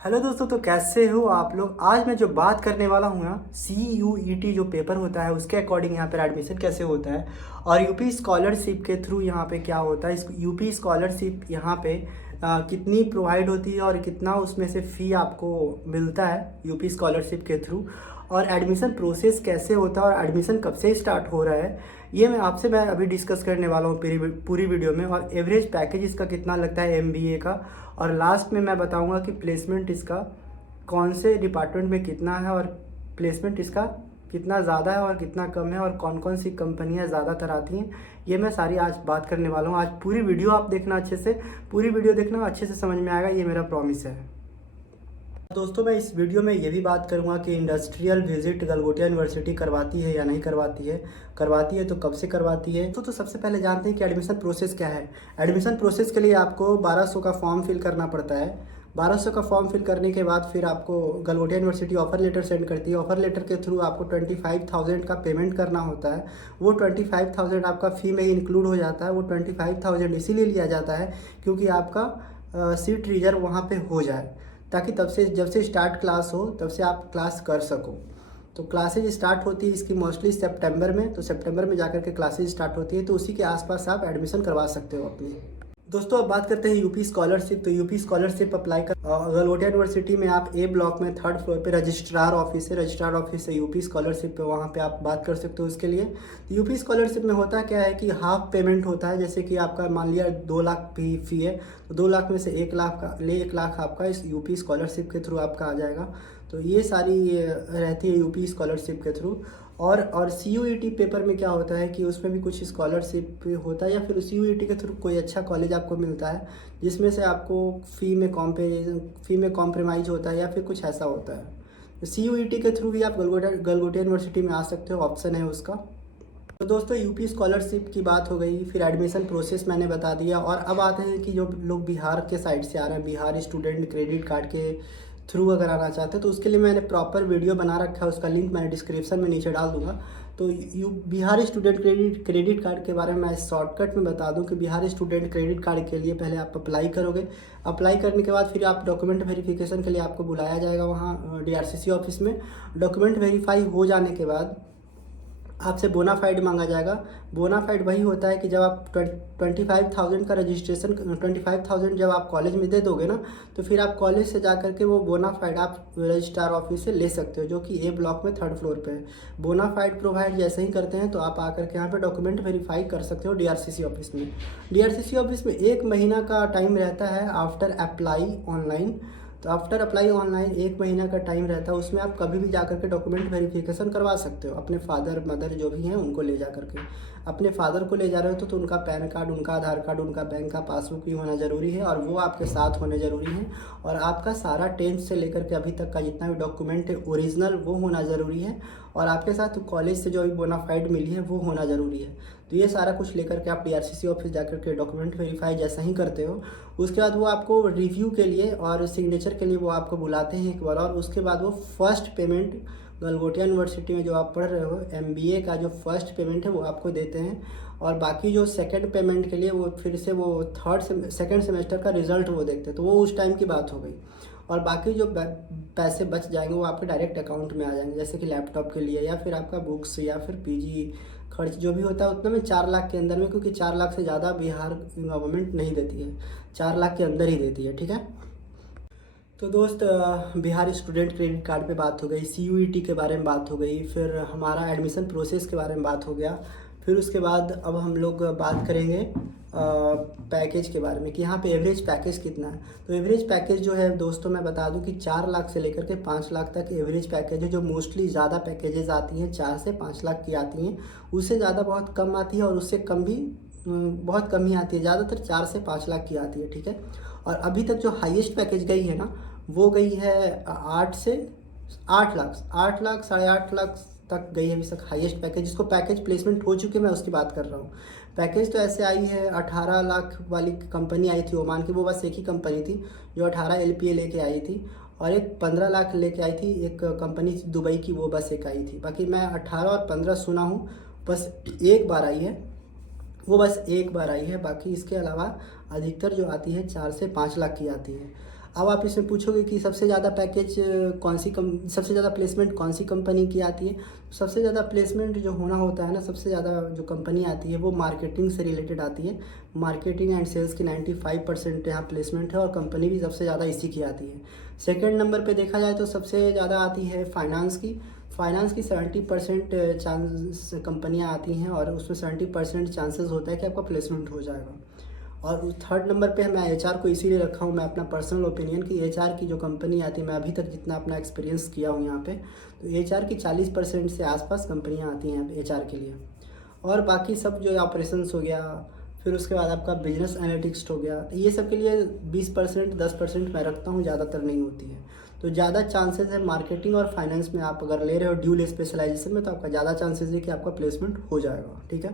Hello दोस्तों, तो कैसे हो आप लोग। आज मैं जो बात करने वाला हूँ ना, CUET जो पेपर होता है उसके अकॉर्डिंग यहाँ पर एडमिशन कैसे होता है और यूपी स्कॉलरशिप के थ्रू यहाँ पे क्या होता है। इस यूपी स्कॉलरशिप यहाँ पे कितनी प्रोवाइड होती है और कितना उसमें से फ़ी आपको मिलता है यूपी स्कॉलरशिप के थ्रू, और एडमिशन प्रोसेस कैसे होता है और एडमिशन कब से स्टार्ट हो रहा है, ये मैं अभी डिस्कस करने वाला हूँ पूरी वीडियो में। और एवरेज पैकेज इसका कितना लगता है MBA का, और लास्ट में मैं बताऊंगा कि प्लेसमेंट इसका कौन से डिपार्टमेंट में कितना है और प्लेसमेंट इसका कितना ज़्यादा है और कितना कम है और कौन कौन सी कंपनियां ज़्यादातर आती हैं। ये मैं सारी आज बात करने वाला हूँ। आज पूरी वीडियो आप देखना अच्छे से, पूरी वीडियो देखना, अच्छे से समझ में आएगा, ये मेरा प्रॉमिस है। दोस्तों, मैं इस वीडियो में ये भी बात करूंगा कि इंडस्ट्रियल विजिट गलगोटिया यूनिवर्सिटी करवाती है या नहीं करवाती है तो कब से करवाती है। तो सबसे पहले जानते हैं कि एडमिशन प्रोसेस क्या है। एडमिशन प्रोसेस के लिए आपको 1200 का फॉर्म फिल करना पड़ता है। 1200 का फॉर्म फिल करने के बाद फिर आपको Galgotia university offer letter send करती है। ऑफर लेटर के थ्रू आपको 25,000 का पेमेंट करना होता है। वो 25,000 आपका फ़ी में ही इंक्लूड हो जाता है। वो 25,000 इसीलिए लिया जाता है क्योंकि आपका सीट रिजर्व वहाँ पे हो जाए, ताकि तब से जब से स्टार्ट क्लास हो तब से आप क्लास कर सको। तो क्लासेज स्टार्ट होती है इसकी मोस्टली सितंबर में, तो सितंबर में जाकर के क्लासेज स्टार्ट होती है, तो उसी के आसपास आप एडमिशन करवा सकते हो अपनी। दोस्तों, अब बात करते हैं यूपी स्कॉलरशिप। तो यूपी स्कॉलरशिप अप्लाई कर गलगोटिया यूनिवर्सिटी में आप A ब्लॉक में 3rd फ्लोर पे रजिस्ट्रार ऑफिस है। रजिस्ट्रार ऑफिस से यूपी स्कॉलरशिप पे वहाँ पे आप बात कर सकते हो उसके लिए। तो यूपी स्कॉलरशिप में होता क्या है कि हाफ पेमेंट होता है। जैसे कि आपका मान लिया 2 लाख फ़ी है, तो 2 लाख में से 1 लाख आपका इस यूपी स्कॉलरशिप के थ्रू आपका आ जाएगा। तो ये सारी रहती है यूपी स्कॉलरशिप के थ्रू। और CUET पेपर में क्या होता है कि उसमें भी कुछ स्कॉलरशिप होता है, या फिर CUET के थ्रू कोई अच्छा कॉलेज आपको मिलता है जिसमें से आपको फ़ी में कॉम्प्रोमाइज़ होता है या फिर कुछ ऐसा होता है। तो CUET के थ्रू भी आप गलगोटिया यूनिवर्सिटी में आ सकते हो, ऑप्शन है उसका। तो दोस्तों, यूपी स्कॉलरशिप की बात हो गई, फिर एडमिशन प्रोसेस मैंने बता दिया। और अब आते हैं कि जो लोग बिहार के साइड से आ रहे हैं, बिहार स्टूडेंट क्रेडिट कार्ड के थ्रू अगर आना चाहते हैं, तो उसके लिए मैंने प्रॉपर वीडियो बना रखा है, उसका लिंक मैंने डिस्क्रिप्शन में नीचे डाल दूंगा। तो बिहार स्टूडेंट क्रेडिट कार्ड के बारे में मैं शॉर्टकट में बता दूं कि बिहार स्टूडेंट क्रेडिट कार्ड के लिए पहले आप अप्लाई करोगे। अप्लाई करने के बाद फिर आप डॉक्यूमेंट वेरिफिकेशन के लिए आपको बुलाया जाएगा वहाँ DRCC ऑफिस में। डॉक्यूमेंट वेरीफाई हो जाने के बाद आपसे बोनाफाइड मांगा जाएगा। बोनाफाइड वही होता है कि जब आप 25,000 का रजिस्ट्रेशन 25,000 जब आप कॉलेज में दे दोगे ना, तो फिर आप कॉलेज से जा करके वो बोनाफाइड आप रजिस्ट्रार ऑफिस से ले सकते हो, जो कि A ब्लॉक में 3rd फ्लोर पे है। बोनाफाइड प्रोवाइड जैसे ही करते हैं तो आप आकर के यहाँ पे डॉक्यूमेंट वेरीफाई कर सकते हो DRCC ऑफिस में। DRCC ऑफिस में 1 महीना का टाइम रहता है आफ्टर अप्लाई ऑनलाइन। तो आफ्टर अप्लाई ऑनलाइन 1 महीना का टाइम रहता है, उसमें आप कभी भी जा करके डॉक्यूमेंट वेरिफिकेशन करवा सकते हो। अपने फादर मदर जो भी हैं उनको ले जा करके, अपने फादर को ले जा रहे हो तो उनका पैन कार्ड, उनका आधार कार्ड, उनका बैंक का पासबुक भी होना ज़रूरी है, और वो आपके साथ होने ज़रूरी है। और आपका सारा 10th से लेकर के अभी तक का जितना भी डॉक्यूमेंट है ओरिजिनल वो होना ज़रूरी है, और आपके साथ कॉलेज से जो भी बोनाफाइड मिली है वो होना ज़रूरी है। तो ये सारा कुछ लेकर के आप DRCC ऑफिस जाकर के डॉक्यूमेंट वेरीफाई जैसा ही करते हो, उसके बाद वो आपको रिव्यू के लिए और सिग्नेचर के लिए वो आपको बुलाते हैं एक बार, और उसके बाद वो फर्स्ट पेमेंट गलगोटिया यूनिवर्सिटी में जो आप पढ़ रहे हो MBA का जो फर्स्ट पेमेंट है वो आपको देते हैं। और बाकी जो सेकंड पेमेंट के लिए वो फिर से वो सेकंड सेमेस्टर का रिजल्ट वो देखते हैं, तो वो उस टाइम की बात हो गई। और बाकी जो पैसे बच जाएंगे वो आपके डायरेक्ट अकाउंट में आ जाएंगे, जैसे कि लैपटॉप के लिए या फिर आपका बुक्स या फिर PG खर्च जो भी होता है उतना में 4 लाख के अंदर में, क्योंकि 4 लाख से ज़्यादा बिहार गवर्नमेंट नहीं देती है, 4 लाख के अंदर ही देती है, ठीक है। तो दोस्त, बिहार स्टूडेंट क्रेडिट कार्ड पे बात हो गई, CUET के बारे में बात हो गई, फिर हमारा एडमिशन प्रोसेस के बारे में बात हो गया। फिर उसके बाद अब हम लोग बात करेंगे पैकेज के बारे में कि यहाँ पे एवरेज पैकेज कितना है। तो एवरेज पैकेज जो है दोस्तों, मैं बता दूं कि 4 लाख से लेकर के 5 लाख तक एवरेज पैकेज है। जो मोस्टली ज़्यादा पैकेजेस आती हैं 4 से 5 लाख की आती हैं, उससे ज़्यादा बहुत कम आती है, और उससे कम भी बहुत कम ही आती है। ज़्यादातर 4 से 5 लाख की आती है, ठीक है। और अभी तक जो हाईएस्ट पैकेज गई है ना, वो गई है 8 से 8 लाख, 8 लाख 8.5 लाख तक गई है अभी तक हाईएस्ट पैकेज, जिसको पैकेज प्लेसमेंट हो चुके मैं उसकी बात कर रहा हूँ। पैकेज तो ऐसे आई है, 18 लाख वाली कंपनी आई थी ओमान की, वो बस एक ही कंपनी थी जो 18 LPA लेके आई थी, और एक 15 लाख लेके आई थी एक कंपनी दुबई की, वो बस एक आई थी। बाकी मैं 18 और 15 सुना हूँ, बस एक बार आई है, वो बस एक बार आई है। बाकी इसके अलावा अधिकतर जो आती है 4 से 5 लाख की आती है। अब आप इसमें पूछोगे कि सबसे ज़्यादा पैकेज सबसे ज़्यादा प्लेसमेंट कौन सी कंपनी की आती है। सबसे ज़्यादा प्लेसमेंट जो होना होता है ना, सबसे ज़्यादा जो कंपनी आती है वो मार्केटिंग से रिलेटेड आती है। मार्केटिंग एंड सेल्स की 95% यहाँ प्लेसमेंट है और कंपनी भी सबसे ज़्यादा इसी की आती है। सेकेंड नंबर पे देखा जाए तो सबसे ज़्यादा आती है फाइनेंस की 70% चांस कंपनियाँ आती हैं और उसमें 70% चांसेस होता है कि आपका प्लेसमेंट हो जाएगा। और थर्ड नंबर पे मैं एचआर को इसीलिए रखा हूँ, मैं अपना पर्सनल ओपिनियन कि एचआर की जो कंपनी आती है, मैं अभी तक जितना अपना एक्सपीरियंस किया हूँ यहाँ पे, तो एचआर की 40% से आसपास कंपनियाँ आती हैं एचआर के लिए। और बाकी सब जो ऑपरेशंस हो गया, फिर उसके बाद आपका बिजनेस एनालिटिक्स हो गया, तो ये सब के लिए 20% 10% मैं रखता हूँ, ज़्यादातर नहीं होती है। तो ज़्यादा चांसेस है मार्केटिंग और फाइनेंस में आप अगर ले रहे हो ड्यूल स्पेशलाइजेशन में, तो आपका ज़्यादा चांसेस है कि आपका प्लेसमेंट हो जाएगा। ठीक है,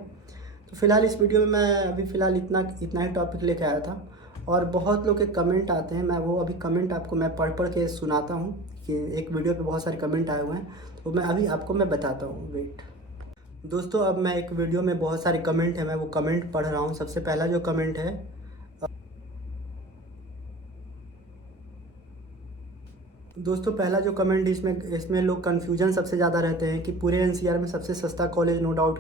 तो फिलहाल इस वीडियो में मैं अभी फ़िलहाल इतना ही टॉपिक लेके आया था। और बहुत लोग के कमेंट आते हैं, मैं वो अभी कमेंट आपको मैं पढ़ पढ़ के सुनाता हूँ कि एक वीडियो पे बहुत सारे कमेंट आए हुए हैं, तो मैं अभी आपको मैं बताता हूँ। वेट दोस्तों, अब मैं एक वीडियो में बहुत सारे कमेंट हैं, मैं वो कमेंट पढ़ रहा हूँ। सबसे पहला जो कमेंट है, दोस्तों पहला जो कमेंट इसमें लोग कन्फ्यूजन सबसे ज़्यादा रहते हैं कि पूरे एनसीआर में सबसे सस्ता कॉलेज नो डाउट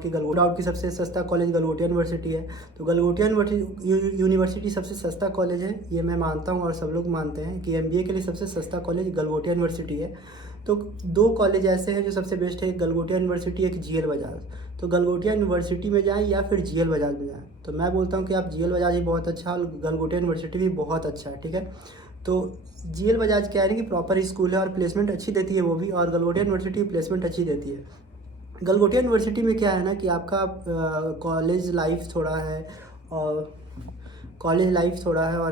की सबसे सस्ता कॉलेज गलगोटिया यूनिवर्सिटी है। तो गलगोटिया यूनिवर्सिटी सबसे सस्ता कॉलेज है, ये मैं मानता हूँ और सब लोग मानते हैं कि एमबीए के लिए सबसे सस्ता कॉलेज गलगोटिया यूनिवर्सिटी है। तो दो कॉलेज ऐसे हैं जो सबसे बेस्ट है, एक गलगोटिया यूनिवर्सिटी, एक जीएल बजाज। तो गलगोटिया यूनिवर्सिटी में जाएँ या फिर जीएल बजाज में जाएँ, तो मैं बोलता हूँ कि आप जीएल बजाज ही बहुत अच्छा और गलगोटिया यूनिवर्सिटी भी बहुत अच्छा है। ठीक है, तो जीएल बजाज क्या है कि प्रॉपर स्कूल है और प्लेसमेंट अच्छी देती है वो भी, और गलगोटिया यूनिवर्सिटी प्लेसमेंट अच्छी देती है। गलगोटिया यूनिवर्सिटी में क्या है ना कि आपका कॉलेज लाइफ थोड़ा है, और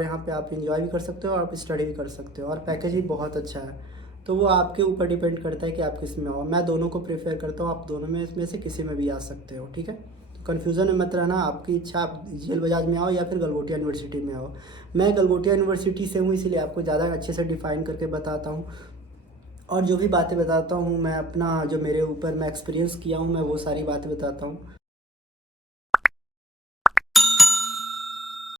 यहाँ पे आप इंजॉय भी कर सकते हो और आप स्टडी भी कर सकते हो, और पैकेज भी बहुत अच्छा है। तो वो आपके ऊपर डिपेंड करता है कि आप किस में आओ। मैं दोनों को प्रेफर करता हूँ, आप दोनों में इसमें से किसी में भी आ सकते हो। ठीक है, तो कन्फ्यूज़न में मत रहना, आपकी इच्छा, आप जीएल बजाज में आओ या फिर गलगोटिया यूनिवर्सिटी में आओ। मैं गलगोटिया यूनिवर्सिटी से हूँ, इसीलिए आपको ज़्यादा अच्छे से डिफ़ाइन करके बताता हूँ, और जो भी बातें बताता हूँ मैं अपना जो मेरे ऊपर मैं एक्सपीरियंस किया हूँ, मैं वो सारी बातें बताता हूँ।